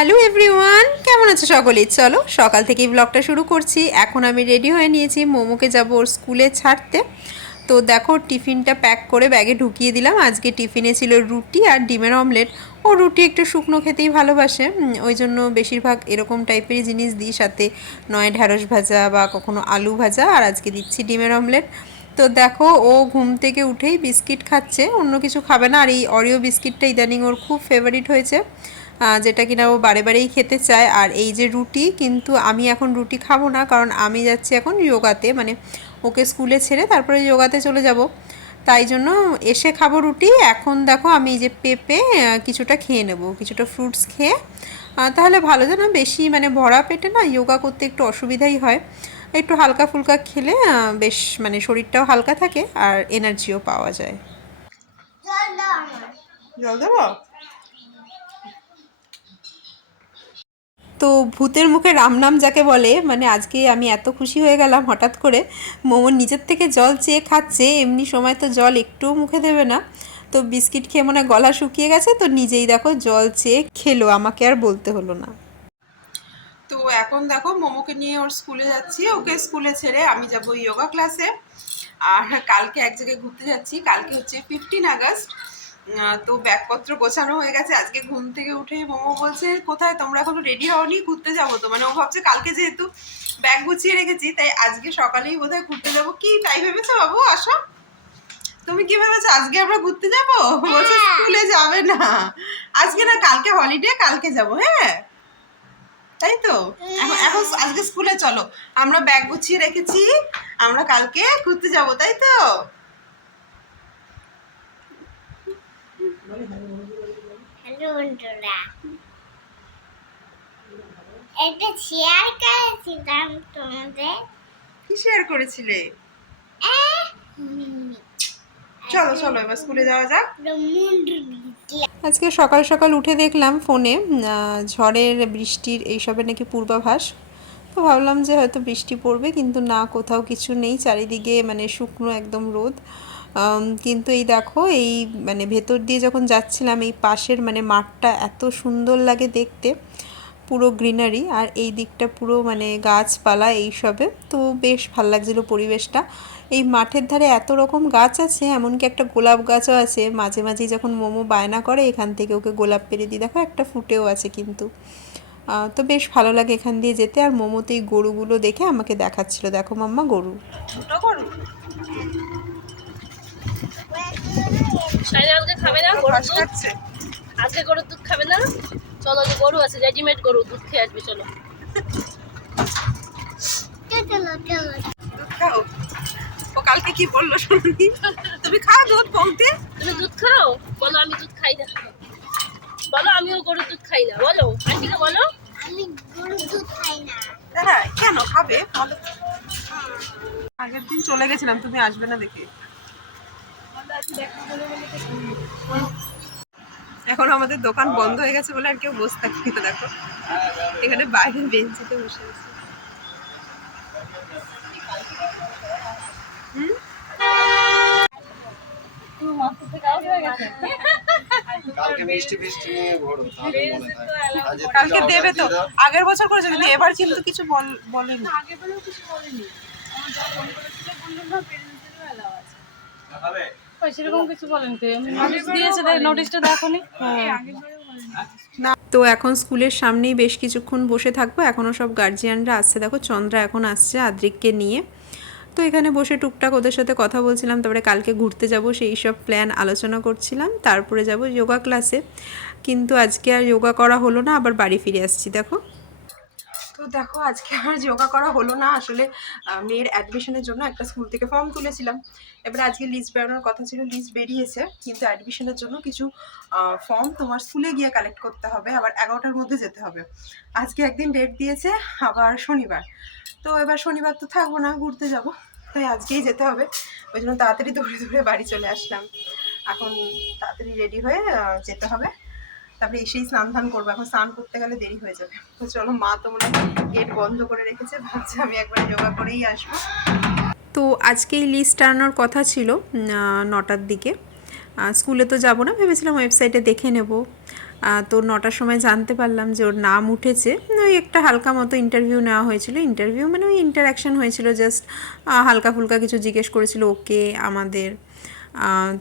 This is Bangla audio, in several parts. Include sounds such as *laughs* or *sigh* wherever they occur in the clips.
হ্যালো এভরিওয়ান কেমন আছো সকলেই? চলো, সকাল থেকেই ব্লগটা শুরু করছি। এখন আমি রেডি হয়ে নিয়েছি মোমোকে যাব ওর স্কুলে ছাড়তে। তো দেখো, টিফিনটা প্যাক করে ব্যাগে ঢুকিয়ে দিলাম। আজকে টিফিনে ছিল রুটি আর ডিমের অমলেট ও রুটি একটু শুকনো খেতেই ভালোবাসে। ওই জন্য বেশিরভাগ এরকম টাইপেরই জিনিস দিই। সাথে নয় ঢ্যাঁড়স ভাজা বা কখনো আলু ভাজা। আর আজকে দিচ্ছি ডিমের অমলেট তো দেখো, ও ঘুম থেকে উঠেই বিস্কিট খাচ্ছে। অন্য কিছু খাবে না। আর এই অরিও বিস্কিটটা ইদানিং ওর খুব ফেভারিট হয়েছে। যেটা কিনা ও বারে বারেই খেতে চায়। আর এই যে রুটি কিন্তু আমি এখন রুটি খাব না কারণ আমি যাচ্ছি এখন যোগাতে। মানে ওকে স্কুলে ছেড়ে তারপরে যোগাতে চলে যাব। তাই জন্য এসে খাব রুটি। এখন দেখো আমি এই যে পেঁপে কিছুটা খেয়ে নেব কিছুটা ফ্রুটস খেয়ে। তাহলে ভালো যেন বেশি মানে ভরা পেটে না যোগা করতে একটু অসুবিধাই হয়। একটু হালকা ফুলকা খেলে বেশ মানে শরীরটাও হালকা থাকে আর এনার্জিও পাওয়া যায়। জল দেবো? তো ভূতের মুখে রাম নাম যাকে বলে মানে আজকে আমি এত খুশি হয়ে গেলাম হঠাৎ করে। মোমোর নিজের থেকে জল চেয়ে খাচ্ছে, এমনি সময় তো জল একটুও মুখে দেবে না। তো বিস্কিট খেয়ে মনে গলা শুকিয়ে গেছে, তো নিজেই দেখো জল চেয়ে খেলো, আমাকে আর বলতে হলো না। তো এখন দেখো মোমোকে নিয়ে ওর স্কুলে যাচ্ছি, ওকে স্কুলে ছেড়ে আমি যাব যোগা ক্লাসে। আর কালকে এক জায়গায় ঘুরতে যাচ্ছি, কালকে হচ্ছে ফিফটিন আগস্ট। তো ব্যাগপত্র গোছানো হয়ে গেছে। আজকে ঘুম থেকে উঠে মোমো বলছে কোথায়? তোমরা এখনও রেডি হওনি? ঘুরতে যাব তো। মানে ও ভাবছে কালকে যেহেতু ব্যাগ গুছিয়ে রেখেছি তাই আজকে সকালেই বোধহয় ঘুরতে যাব। কি? তাই ভেবেছো বাবু? আসো। তুমি কি ভেবেছো আজকে আমরা ঘুরতে যাব? বলছে স্কুলে যাবে না। আজকে না কালকে হলিডে কালকে যাব। হ্যাঁ? তাই তো? এখন এখন আজকে স্কুলে চলো। আমরা ব্যাগ গুছিয়ে রেখেছি আমরা কালকে ঘুরতে যাব। তাই তো? বন্ধুরা শেয়ার করেছিলাম তোমাদের। কি শেয়ার করেছিলে? চলো চলো এবার স্কুলে যাওয়া যাক। আজকে সকাল সকাল উঠে দেখলাম ফোনে আহ, ঝড়ের বৃষ্টির এইসবের নাকি পূর্বাভাস। তো ভাবলাম যে হয়তো বৃষ্টি পড়বে কিন্তু না কোথাও কিছু নেই চারিদিকে মানে শুকনো একদম রোদ। কিন্তু এই দেখো, এই মানে ভেতর দিয়ে যখন যাচ্ছিলাম, এই পাশের মানে মাঠটা এত সুন্দর লাগে দেখতে, পুরো গ্রিনারি আর এই দিকটা পুরো মানে গাছপালা এইসবে। তো বেশ ভালো লাগছিল পরিবেশটা। এই মাঠের ধারে এত রকম গাছ আছে, এমনকি একটা গোলাপ গাছও আছে। মাঝে মাঝে যখন মোমো বায়না করে, এখান থেকে ওকে গোলাপ পেরে দিই। দেখো, একটা ফুটেও আছে কিন্তু। তো বেশ ভালো লাগে এখান দিয়ে যেতে। আর মোমোতে এই গরুগুলো দেখে আমাকে দেখাচ্ছিল। দেখো মাম্মা, গরু। গরু? আজকে খাবে না গরুর দুধ? আজকে গরুর দুধ খাবে না? চলো যে গরু আছে রেডিমেড গরু দুধ খেয়ে আসবে চলো। চলো চলো দুধ খাও। ও কালকে কি বলল শুনি তুমি খাও দুধ তুমি দুধ খাও? বলো আমি দুধ খাই না। বলো আমিও গরুর দুধ খাই না। বলো আন্টিকে বলো। আমি গরু দুধ খাই না। হ্যাঁ কেন খাবে? বলো। আগের দিন চলে গেছিলাম তুমি আসবে না দেখে। এখন আমাদের দোকান বন্ধ হয়ে গেছে বলে আর কেউ বসে থাকবে না দেখো। এখানে বাইরে বেঞ্চিতে বসে আছে। কালকে মনে থাকে দেবে তো। আগের বছর করেছে কিন্তু এবার কিন্তু কিছু বল- বলেনি। তো। তো এখন স্কুলের সামনেই বেশ কিছুক্ষণ বসে থাকব। এখনও সব গার্জিয়ানরা আসছে। দেখো, চন্দ্রা এখন আসছে আদ্রিককে নিয়ে। তো এখানে বসে টুকটাক ওদের সাথে কথা বলছিলাম, তারপরে কালকে ঘুরতে যাব, সেই সব প্ল্যান আলোচনা করছিলাম। তারপরে যাব যোগা ক্লাসে কিন্তু আজকে আর যোগা করা হলো না, আবার বাড়ি ফিরে আসছি, দেখো। তো দেখো, আজকে আমার যোগা করা হলো না। আসলে মেয়ের অ্যাডমিশনের জন্য একটা স্কুল থেকে ফর্ম তুলেছিলাম। এবারে আজকে লিস্ট বেরোনোর কথা ছিল লিস্ট বেরিয়েছে। কিন্তু অ্যাডমিশনের জন্য কিছু ফর্ম তোমার স্কুলে গিয়ে কালেক্ট করতে হবে। আবার এগারোটার মধ্যে যেতে হবে। আজকে একদিন ডেট দিয়েছে, আবার শনিবার। তো এবার শনিবার তো থাকব না, ঘুরতে যাব। তাই আজকেই যেতে হবে। ওই জন্য তাড়াতাড়ি দৌড়ে দৌড়ে বাড়ি চলে আসলাম। এখন তাড়াতাড়ি রেডি হয়ে যেতে হবে। তারপরে এসেই স্নান ধান করব, এখন স্নান করতে গেলে দেরি হয়ে যাবে। তো চলো মা তো মনে গেট বন্ধ করে রেখেছে, ভাবছে আমি একবার যোগা করেই আসব। তো আজকেই লিস্ট টানানোর কথা ছিল নটার দিকে। স্কুলে তো যাব না, ভেবেছিলাম ওয়েবসাইটে দেখে নেব। তো নটার সময় জানতে পারলাম যে ওর নাম উঠেছে। ওই একটা হালকা মতো ইন্টারভিউ নেওয়া হয়েছিল। ইন্টারভিউ মানে ওই ইন্টারাকশন হয়েছিল জাস্ট হালকা ফুলকা কিছু জিজ্ঞেস করেছিল ওকে, আমাদের।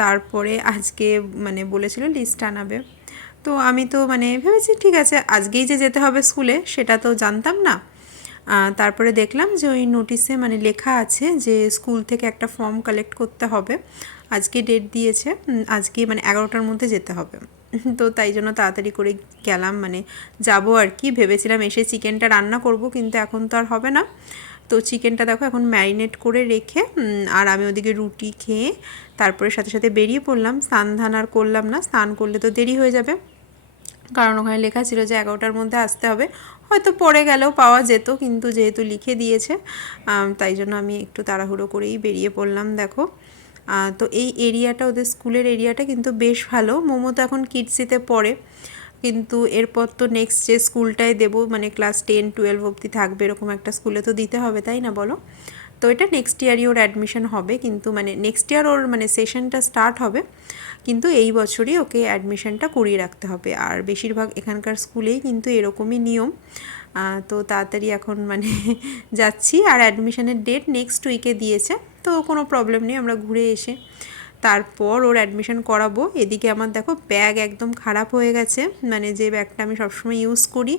তারপরে আজকে মানে বলেছিল লিস্ট আনাবে তো আমি তো মানে ভেবেছি, ঠিক আছে, আজকেই যে যেতে হবে স্কুলে, সেটা তো জানতাম না। তারপরে দেখলাম যে ওই নোটিশে মানে লেখা আছে যে স্কুল থেকে একটা ফর্ম কালেক্ট করতে হবে। আজকে ডেট দিয়েছে আজকে মানে এগারোটার মধ্যে যেতে হবে। তো তাই জন্য তাড়াতাড়ি করে গেলাম মানে যাব আর কি। ভেবেছিলাম এসে চিকেনটা রান্না করব, কিন্তু এখন তো আর হবে না। তো চিকেনটা দেখো এখন ম্যারিনেট করে রেখে আর আমি ওদিকে রুটি খেয়ে তারপরে সাথে সাথে বেরিয়ে পড়লাম। স্নান ধান আর করলাম না, স্নান করলে তো দেরি হয়ে যাবে। কারণ ওখানে লেখা ছিল যে এগারোটার মধ্যে আসতে হবে। হয়তো পরে গেলেও পাওয়া যেত, কিন্তু যেহেতু লিখে দিয়েছে তাই জন্য আমি একটু তাড়াহুড়ো করেই বেরিয়ে পড়লাম, দেখো। তো এই এরিয়াটা, ওদের স্কুলের এরিয়াটা কিন্তু বেশ ভালো। মোমো তো এখন কিডসিতে পড়ে, কিন্তু এরপর তো নেক্সট যে স্কুলটায় দেবো মানে ক্লাস টেন টুয়েলভ অবধি থাকবে, এরকম একটা স্কুলে তো দিতে হবে, তাই না বলো? তো এটা নেক্সট ইয়ারই ওর অ্যাডমিশন হবে, কিন্তু মানে নেক্সট ইয়ার ওর মানে সেশনটা স্টার্ট হবে। কিন্তু এই বছরই ওকে অ্যাডমিশনটা করিয়ে রাখতে হবে। আর বেশিরভাগ এখানকার স্কুলেই কিন্তু এরকমই নিয়ম। তো তাড়াতাড়ি এখন মানে *laughs* যাচ্ছি। আর অ্যাডমিশনের ডেট নেক্সট উইকে দিয়েছে, তো কোনো প্রবলেম নেই, আমরা ঘুরে এসে তারপর ওর অ্যাডমিশন করাবো। এদিকে আমার দেখো ব্যাগ একদম খারাপ হয়ে গেছে মানে যে ব্যাগটা আমি সবসময় ইউজ করি,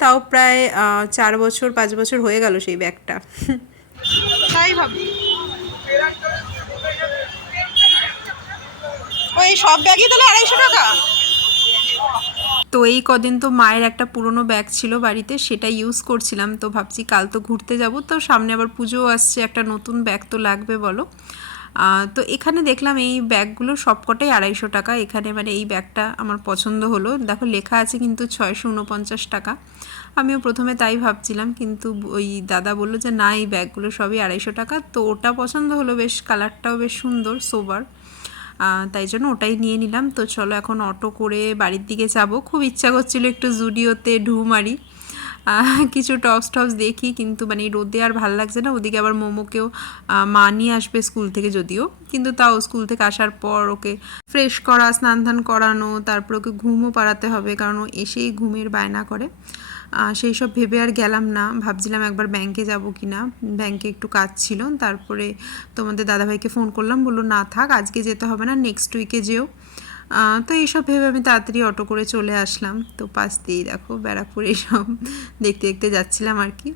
তাও প্রায় চার বছর, পাঁচ বছর হয়ে গেল সেই ব্যাগটা *laughs* তাই ভাবি ওই সব ব্যাগই তাহলে আড়াইশো টাকা। তো এই কদিন তো মায়ের একটা পুরনো ব্যাগ ছিল বাড়িতে, সেটা ইউজ করছিলাম। তো ভাবছি কাল তো ঘুরতে যাব। তো সামনে আবার পুজো আসছে, একটা নতুন ব্যাগ তো লাগবে বলো। তো এখানে দেখলাম এই ব্যাগগুলো সবকটাই আড়াইশো টাকা। এখানে মানে এই ব্যাগটা আমার পছন্দ হলো। দেখো লেখা আছে কিন্তু ছয়শো উনপঞ্চাশ টাকা। আমিও প্রথমে তাই ভাবছিলাম, কিন্তু ওই দাদা বলল যে, না, এই ব্যাগগুলো সবই আড়াইশো টাকা। তো ওটা পছন্দ হলো বেশ, কালারটাও বেশ সুন্দর, সোবার। তাই জন্য ওটাই নিয়ে নিলাম। তো চলো এখন অটো করে বাড়ির দিকে যাব। খুব ইচ্ছা করছিল একটু জুডিওতে ঢু মারি। কিছু টপস টপস দেখি কিন্তু মানে রোদে আর ভালো লাগছে না। ওদিকে আবার মোমোকেও মা নিয়ে আসবে স্কুল থেকে যদিও। কিন্তু তাও স্কুল থেকে আসার পর ওকে ফ্রেশ করা স্নান ধান করানো, তারপর ওকে ঘুমও পাড়াতে হবে কারণ ও এসেই ঘুমের বায়না করে। সেই সব ভেবে আর গেলাম না। ভাবছিলাম একবার ব্যাংকে যাব কি না ব্যাংকে একটু কাজ ছিল। তারপরে তোমাদের দাদাভাইকে ফোন করলাম। বলল, না থাক, আজকে যেতে হবে না নেক্সট উইকে যেও। তো এইসব ভেবে আমি তাড়াতাড়ি অটো করে চলে আসলাম। তো পাশ দিয়েই দেখো, ব্যারাকপুর এইসব *laughs* দেখতে দেখতে যাচ্ছিলাম আর কি।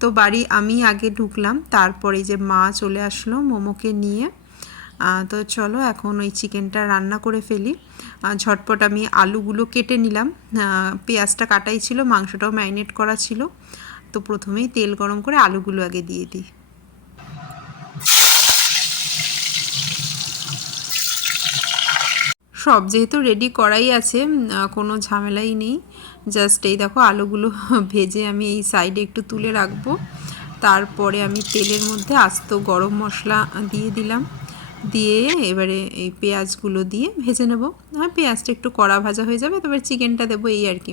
তো বাড়ি আমি আগে ঢুকলাম। তারপরে যে মা চলে আসলো মোমোকে নিয়ে। তো চলো এখন ওই চিকেনটা রান্না করে ফেলি। ঝটপট আমি আলুগুলো কেটে নিলাম। পেঁয়াজটা কাটাই ছিল, মাংসটাও ম্যারিনেট করা ছিল। তো প্রথমেই তেল গরম করে আলুগুলো আগে দিয়ে দিই। সব যেহেতু রেডি করাই আছে কোনো ঝামেলাই নেই। জাস্ট এই দেখো আলুগুলো *laughs* ভেজে আমি এই সাইডে একটু তুলে রাখব। তারপরে আমি তেলের মধ্যে আস্ত গরম মশলা দিয়ে দিলাম। দিয়ে এবারে এই পেঁয়াজগুলো দিয়ে ভেজে নেব। হ্যাঁ পেঁয়াজটা একটু কড়া ভাজা হয়ে যাবে তারপর চিকেনটা দেবো এই আর কি।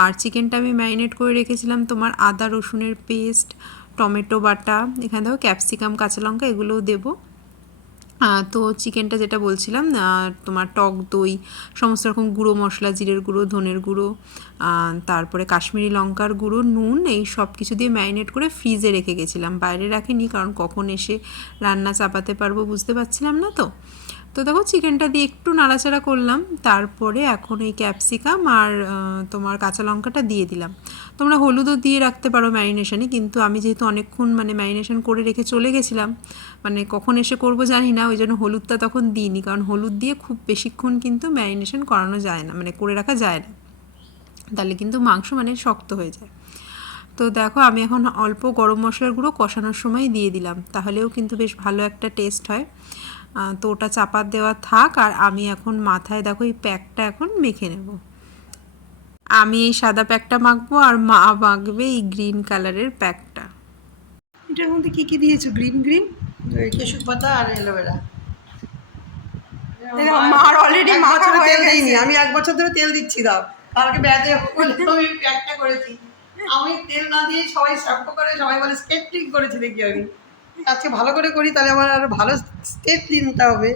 আর চিকেনটা আমি ম্যারিনেট করে রেখেছিলাম তোমার আদা রসুনের পেস্ট, টমেটো বাটা, এখানে দেখো ক্যাপসিকাম, কাঁচা লঙ্কা, এগুলোও দেবো। তো চিকেনটা যেটা বলছিলাম তোমার টক দই, সমস্ত রকম গুঁড়ো মশলা, জিরের গুঁড়ো, ধনের গুঁড়ো তারপরে কাশ্মীরি লঙ্কার গুঁড়ো, নুন, এই সব কিছু দিয়ে ম্যারিনেট করে ফ্রিজে রেখে গেছিলাম। বাইরে রাখিনি, কারণ কখন এসে রান্না চাপাতে পারব বুঝতে পারছিলাম না তো। তো দেখো চিকেনটা দিয়ে একটু নাড়াচাড়া করলাম, তারপরে এখন এই ক্যাপসিকাম আর তোমার কাঁচা লঙ্কাটা দিয়ে দিলাম। তোমরা হলুদও দিয়ে রাখতে পারো ম্যারিনেশানে কিন্তু আমি যেহেতু অনেকক্ষণ মানে ম্যারিনেশন করে রেখে চলে গেছিলাম মানে কখন এসে করব জানি না, ওই জন্য হলুদটা তখন দিইনি, কারণ হলুদ দিয়ে খুব বেশিক্ষণ কিন্তু ম্যারিনেশন করানো যায় না মানে করে রাখা যায় না। তাহলে কিন্তু মাংস মানে শক্ত হয়ে যায়। তো দেখো, আমি এখন অল্প গরম মশলার গুঁড়ো কষানোর সময় দিয়ে দিলাম, তাহলেও কিন্তু বেশ ভালো একটা টেস্ট হয়। তো ওটা চাপা দেওয়া থাক, আর আমি এখন মাথায় দেখো এই প্যাকটা এখন মেখে নেব। আমি এই সাদা প্যাকটা মাখবো আর মা মাখবে এই গ্রিন কালারের প্যাকটা। এটার মধ্যে কি কি দিয়েছ? Green green? কেশু পাতা আর অ্যালোভেরা। মার অলরেডি তেল দিইনি আমি এক বছর ধরে তেল দিচ্ছি দাও। কালকে বলে আমি প্যাকটা করেছি। আমি তেল না দিয়ে সবাই শ্যাম্পু করে সবাই বলে স্টেটলিং করেছি দেখি আমি। আজকে ভালো করে করি তাহলে আমার আরও ভালো স্টেটলিংটা হবে।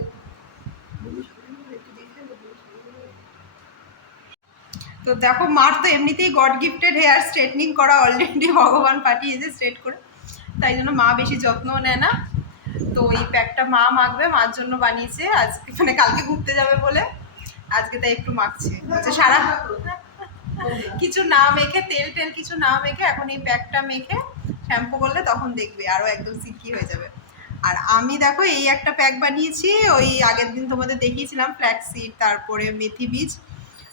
তো দেখো, মার তো এমনিতেই গড গিফটেড হেয়ার স্ট্রেটনিং করা অলরেডি ভগবান পাঠিয়েছে স্ট্রেট করে। তাই জন্য মা বেশি যত্নও নেয় না। তো এই প্যাকটা মা মাখবে, মার জন্য বানিয়েছে। আজকে মানে কালকে ঘুরতে যাবে বলে। আজকে তাই একটু মাখছে। হচ্ছে সারা কিছু না মেখে, তেল টেল কিছু না মেখে, এখন এই প্যাকটা মেখে শ্যাম্পু করলে তখন দেখবে, আরও একদম সিল্কি হয়ে যাবে। আর আমি দেখো, এই একটা প্যাক বানিয়েছি, ওই আগের দিন তোমাদের দেখিয়েছিলাম ফ্ল্যাক্সিড তারপরে মেথি বীজ।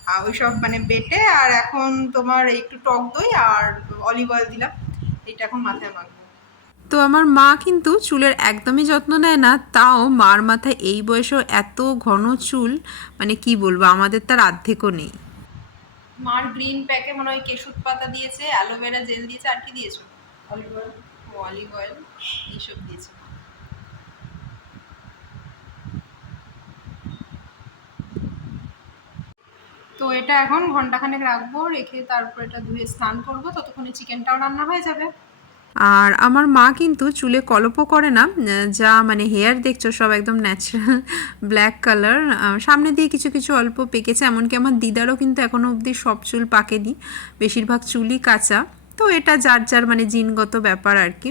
আর ওইসব মানে বেটে আর এখন তোমার একটু টক দই আর অলিভ অয়েল দিলাম। এটা এখন মাথায় মাখবো। তো আমার মা কিন্তু চুলের একদমই যত্ন নেয় না তাও মার মাথায় এই বয়সেও এত ঘন চুল মানে কি বলব আমাদের তার আর্ধেকও নেই। মার গ্রিন প্যাকে মনে হয় কেশুত পাতা দিয়েছে অ্যালোভেরা জেল দিয়েছে আর কি দিয়েছ? অলিভ অয়েল অলিভ অয়েল এইসব দিয়েছে। তো এটা এখন ঘন্টাখানেক রাখব, রেখে তারপর এটা ধুয়ে স্নান করব, ততক্ষণে চিকেনটাও রান্না হয়ে যাবে। আর আমার মা কিন্তু চুলে কলপও করে না যা মানে হেয়ার দেখছ সব একদম ন্যাচারাল ব্ল্যাক কালার সামনে দিয়ে কিছু কিছু অল্প পেকেছে, এমনকি আমার দিদারও কিন্তু এখনও অবধি সব চুল পাকেনি, বেশিরভাগ চুলই কাঁচা, তো এটা যার যার মানে জিনগত ব্যাপার আর কি।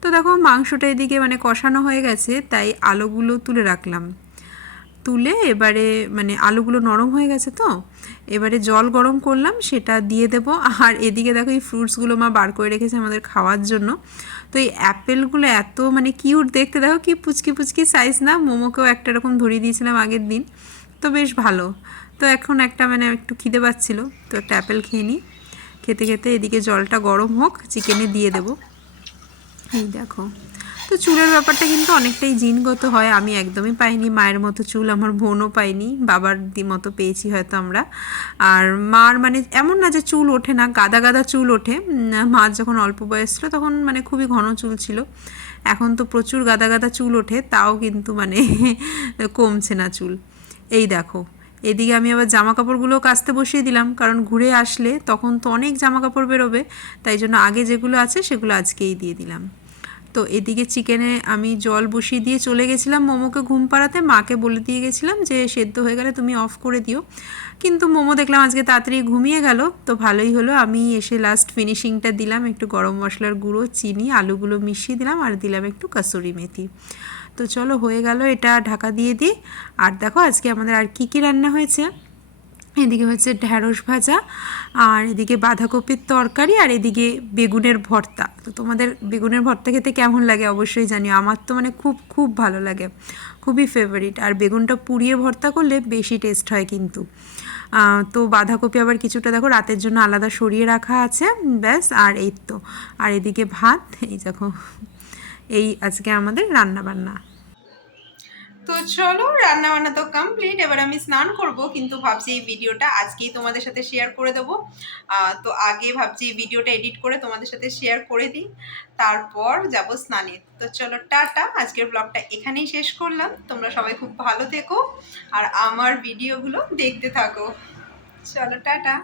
তো দেখো মাংসটা এদিকে মানে কষানো হয়ে গেছে, তাই আলোগুলো তুলে রাখলাম। তুলে এবারে মানে আলুগুলো নরম হয়ে গেছে তো, এবারে জল গরম করলাম, সেটা দিয়ে দেব। আর এদিকে দেখো এই ফ্রুটসগুলো মা বার করে রেখেছে আমাদের খাওয়ার জন্য। তো এই অ্যাপেলগুলো এত মানে কিউট দেখতে, দেখো কি পুচকি পুচকি সাইজ না, মোমোকেও একটা রকম ধরিয়ে দিয়েছিলাম আগের দিন। তো বেশ ভালো। তো এখন একটা মানে একটু খিদে পাচ্ছিল, তো একটা অ্যাপেল খেয়ে নিই খেতে খেতে এদিকে জলটা গরম হোক, চিকেনে দিয়ে দেবো। এই দেখো। তো চুলের ব্যাপারটা কিন্তু অনেকটাই জিনগত হয়, আমি একদমই পাইনি। মায়ের মতো চুল আমার বোনও পাইনি বাবার দি মতো পেয়েছি হয়তো আমরা। আর মার মানে এমন না যে চুল ওঠে না, গাদা গাদা চুল ওঠে। মার যখন অল্প বয়স ছিল তখন মানে খুবই ঘন চুল ছিল। এখন তো প্রচুর গাদা গাদা চুল ওঠে, তাও কিন্তু মানে *laughs* কমছে না চুল। এই দেখো, এদিকে আমি আবার জামা কাপড়গুলো কাচতে বসিয়ে দিলাম, কারণ ঘুরে আসলে তখন তো অনেক জামা কাপড় বেরোবে, তাই জন্য আগে যেগুলো আছে সেগুলো আজকেই দিয়ে দিলাম। তো এদিকে চিকেনে আমি জল বসিয়ে দিয়ে চলে গেছিলাম মোমোকে ঘুম পাড়াতে। মাকে বলে দিয়ে গেছিলাম যে, সেদ্ধ হয়ে গেলে তুমি অফ করে দিও। কিন্তু মোমো দেখলাম আজকে তাড়াতাড়ি ঘুমিয়ে গেল। তো ভালোই হলো, আমি এসে লাস্ট ফিনিশিংটা দিলাম, একটু গরম মশলার গুঁড়ো, চিনি, আলুগুলো মিশিয়ে দিলাম, আর দিলাম একটু কাসুরি মেথি। তো চলো হয়ে গেল এটা ঢাকা দিয়ে দিই। আর দেখো আজকে আমাদের আর কি কি রান্না হয়েছে? এদিকে হচ্ছে ঢ্যাঁড়স ভাজা, আর এদিকে বাঁধাকপির তরকারি, আর এদিকে বেগুনের ভর্তা। তো তোমাদের বেগুনের ভর্তা খেতে কেমন লাগে অবশ্যই জানিও। আমার তো মানে খুব খুব ভালো লাগে। খুবই ফেভারিট আর বেগুনটা পুড়িয়ে ভর্তা করলে বেশি টেস্ট হয় কিন্তু। তো বাঁধাকপি আবার কিছুটা দেখো রাতের জন্য আলাদা সরিয়ে রাখা আছে, ব্যাস, আর এই তো। আর এদিকে ভাত, এই দেখো, এই আজকে আমাদের রান্না বান্না তো চলো রান্না বান্না তো কমপ্লিট এবার আমি স্নান করব, কিন্তু ভাবছি এই ভিডিওটা আজকেই তোমাদের সাথে শেয়ার করে দেবো। তো আগে ভাবছি এই ভিডিওটা এডিট করে তোমাদের সাথে শেয়ার করে দিই। তারপর যাব স্নানে। তো চলো, টাটা। আজকের ব্লগটা এখানেই শেষ করলাম। তোমরা সবাই খুব ভালো থেকো। আর আমার ভিডিওগুলো দেখতে থাকো। চলো, টাটা।